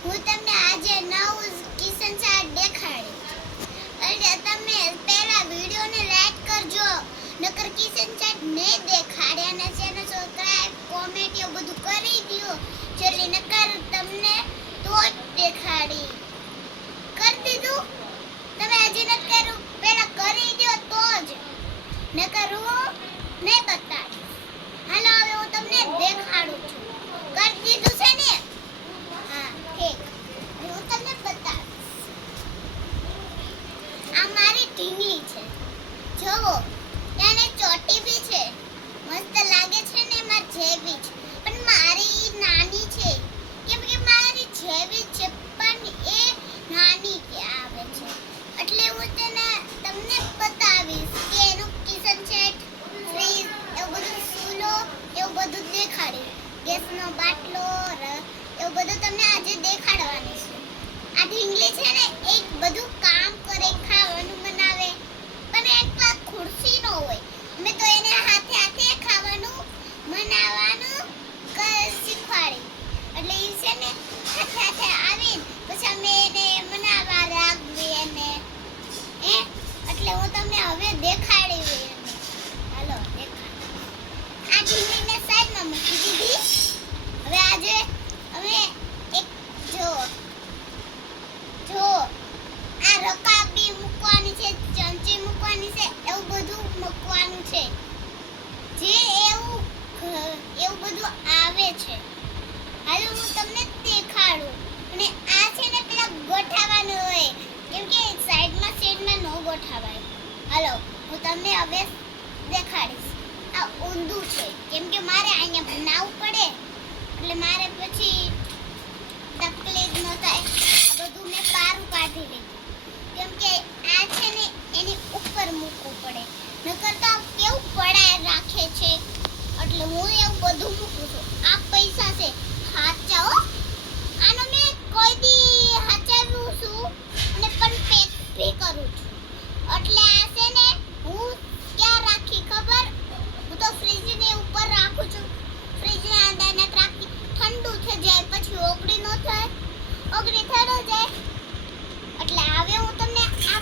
હું તમને આજે નવું કિચન સેટ દેખાડી અને તમે પહેલા વિડિયોને લાઈક કરજો નકર કિચન સેટ ને દેખાડે અને ચેનલ સબસ્ક્રાઇબ કોમેન્ટ એ બધું કરી દયો ચલી નકર તમને તો જ દેખાડી કરી દીધું તમે આજે ન કર્યું પહેલા કરી દયો તો જ નકર હું નહીં બતાડી હાલો હવે હું તમને દેખાડું છું કરી દીધું છે ને હા ઠીક હું તમને બતાડીશ આ મારી ઢીંગલી છે જોવો તેને ચોટી બી છે મસ્ત લાગે છે ને માર જેવી છે પણ મારી નાની છે કેમ કે મારી જેવી છે પણ એ નાની કે આવે છે એટલે હું તેને તમને બતાવીશ કે એનું કિચન સેટ ફ્રીજ એવું બધું સૂલો એવું બધું દેખાડીશ ગેસનો બાટલો એવું બધું તમને આજે દેખાડવાની છે આ ઢીંગલી છે ને એક બધું કામ કરે ખાવાનું બનાવે પણ એકલા ખુરશી નો હોય મેં તો એને હાથે હાથે ખાવાનું બનાવવાનું શીખવાડી એટલે એ છે ને હાથે હાથે આવીને પછી અમે એને બનાવવા રાખવી એને એટલે હું તમને હવે દેખાડી એને હાલો દેખાડ આ ઢીંગલીને સાઈડમાં મૂકી દીધી હવે આજે અમે એક જો આ રકાબી મૂકવાની છે ચમચી મૂકવાની છે એવું બધું મૂકવાનું છે જે એવું બધું આવે છે હાલો હું તમને દેખાડું અને આ છે ને પેલા ગોઠાવાનું હોય કેમ કે સાઈડમાં નો ગોઠાવાય હાલો હું તમને હવે દેખાડીશ આ ઊંધું છે કેમ કે મારે અહીંયા બનાવવું પડે એટલે મારે પછી તકલીફ ન થાય આ બધું મેં પારું કાઢી લીધું કેમ કે આ છે ને એની ઉપર મૂકવું પડે નકર તો કેવું પડાય રાખે છે એટલે હું એવું બધું મૂકું છું આ પૈસા છે હાચાઓ આનો મેં કોઈ દી હાચાવ્યું છું અને પણ પેક ભી કરું છું એટલે આ છે ને હું ક્યાં રાખી ખબર હું તો ફ્રીજની ઉપર રાખું છું ફ્રીજના અંદર ન રાખી ઠંડુ થઈ જાય પછી ઓગળી ન થાય ઓગળી થડો જાય એટલે હવે હું તમને આ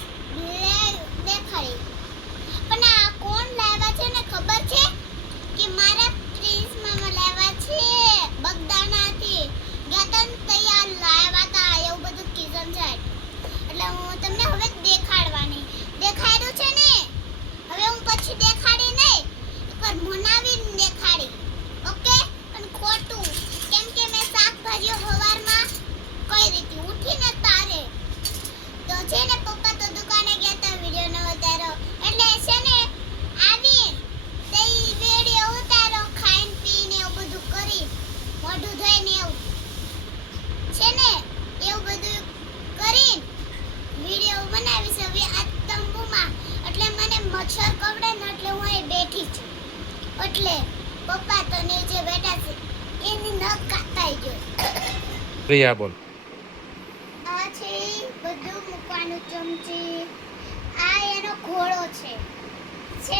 દેખાડી પણ આ કોણ લાવ્યા છે ને ખબર છે કે મારા પ્રિન્સમાં લાવ્યા છે બગદાણાથી ગતન તૈયાર લાવ્યા હતા એવું બધું કિચન સેટ એટલે હું તમને હવે દેખાડવાની દેખાડ્યું છે ને હવે હું પછી દેખાડી નહીં એકવાર મનાવીને દેખાડી ઓકે પણ ખોટું કેમ કે મેં શાકભાજીઓ સવારમાં કઈ રીતે ઉઠીને તારે તો છે ને પપ્પા તો દુકાને ગયા હતા વિડિયો ન ઉતાર્યો એટલે છે ને આવી તે વિડિયો ઉતારો ખાઈને પીને એવું બધું કરી મોઢું ધોઈને એવું છે ને એવું બધું કરી વિડિયો બનાવી છે હવે આ તંબુમાં એટલે મને મચ્છર કવડે ને એટલે હું અહીં બેઠી છું એટલે પપ્પા તો નીચે બેઠા છે એની નખ કાતાઈ ગયો પ્રિયા બોલ આ છે બધું મૂકવાનું ચમચી આ એનો ઘોડો છે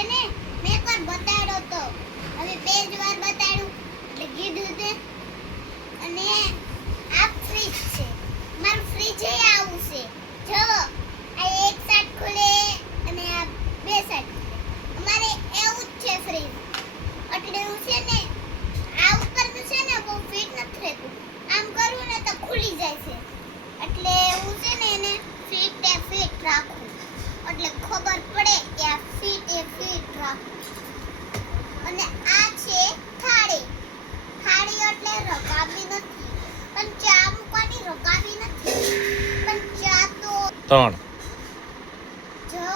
ને મેં એકવાર બતાડ્યો તો હવે બે જ વાર બતાડ્યું એટલે કીધું તે અને આ ફ્રીજ છે મારું ફ્રીજ એ આવું છે જો આ એક સાઈડ ખુલે અને આ બે સાઈડ ખુલે અમારે એવું જ છે ફ્રીજ એટલે હું છે ને આ ઉપરનું છે ને બહુ ફિટ નથી રહેતું આમ કરું ને તો ખુલી જાય છે એટલે હું છે ને એને ફિટ રાખું એટલે ખબર પડે કે આ ફિટ રાખું અને આ છે થાળી એટલે રકાબી નથી પણ ચા મૂકવાની રકાબી નથી પણ ચા તો ત્રણ જો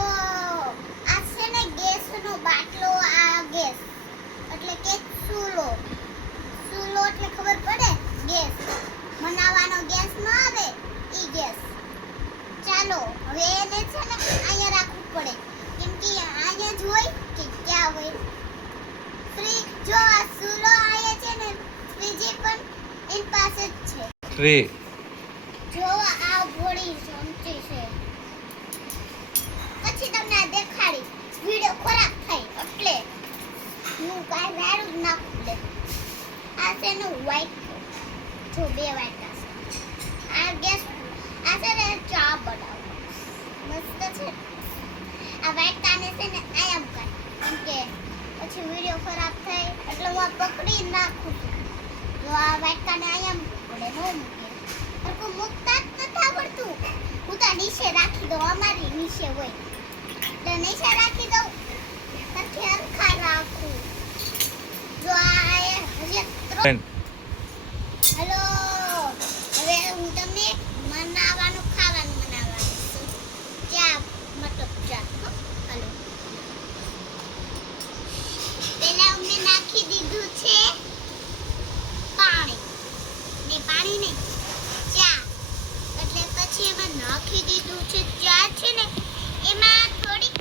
આ છે ને ગેસનો બાટલો આ ગેસ એટલે કે ચૂલો એટલે ખબર પડે ગેસ બનાવવાનો ગેસ ન આવે ઈ ગેસ ચાલો હવે એને છે ને અહીંયા રાખવું પડે કેમ કે અહીંયા જ હોય કે ક્યાં હોય ફ્રીજ જો આ ચૂલો આયા છે ને ફ્રીજ પણ એની પાસે જ છે થ્રી જો આ ઘોડી ચમચી છે પછી તમને આ દેખાડી વિડિયો ખરાબ થાય એટલે હું કાઈ વાળું જ નાખું લે આ છે ને વ્હાઈટ જો બે વ્હાઈટ છે અમાર ગેસ આ છે ને ચા બનાવો મસ્ત છે આ વાટકાને છે ને આમ કર કેમ કે પછી વિડિયો ખરાબ થાય એટલે હું પકડી નાખું છું જો આ વાટકાને આમ પડે નો મૂકે હરકો મૂકતા જ નથી આવડતું હું તો નીચે રાખી દઉં અમારી નીચે હોય એટલે નીચે રાખી દઉં પછી હરખા રાખું જો આ હજી હેલો હવે હું તમને ખાવાનું બનાવવાનું છું ચા મતલબ ચા હેલો પહેલા અમે નાખી દીધું છે પાણી નહીં ચા એટલે પછી એમાં નાખી દીધું છે ચા છે ને એમાં થોડી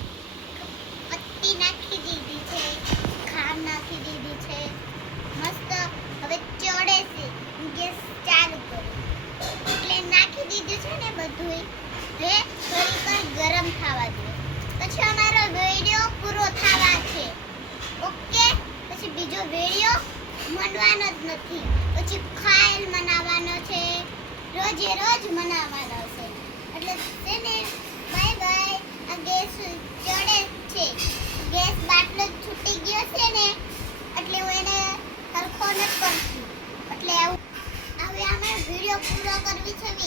પત્તી નાખી દીધી છે ખાંડ નાખી દીધી છે મસ્ત હવે ચડે છે ગેસ ચાલુ કરો એટલે નાખી દીધું છે ને બધું હવે થોડીક વાર ગરમ થવા દો પછી અમારો વિડિયો પૂરો થવા છે ઓકે પછી બીજો વિડિયો મળવાનો જ નથી પછી ખાયલ મનાવવાનો છે રોજે રોજ મનાવવાનો છે એટલે છે ને બાય બાય આ ગેસ ચડે છે ગેસ બાટલો છૂટી ગયો છે ને એટલે હું એને સરખો ન કરશું એટલે હવે અમે વિડિયો પૂરો કરવી છે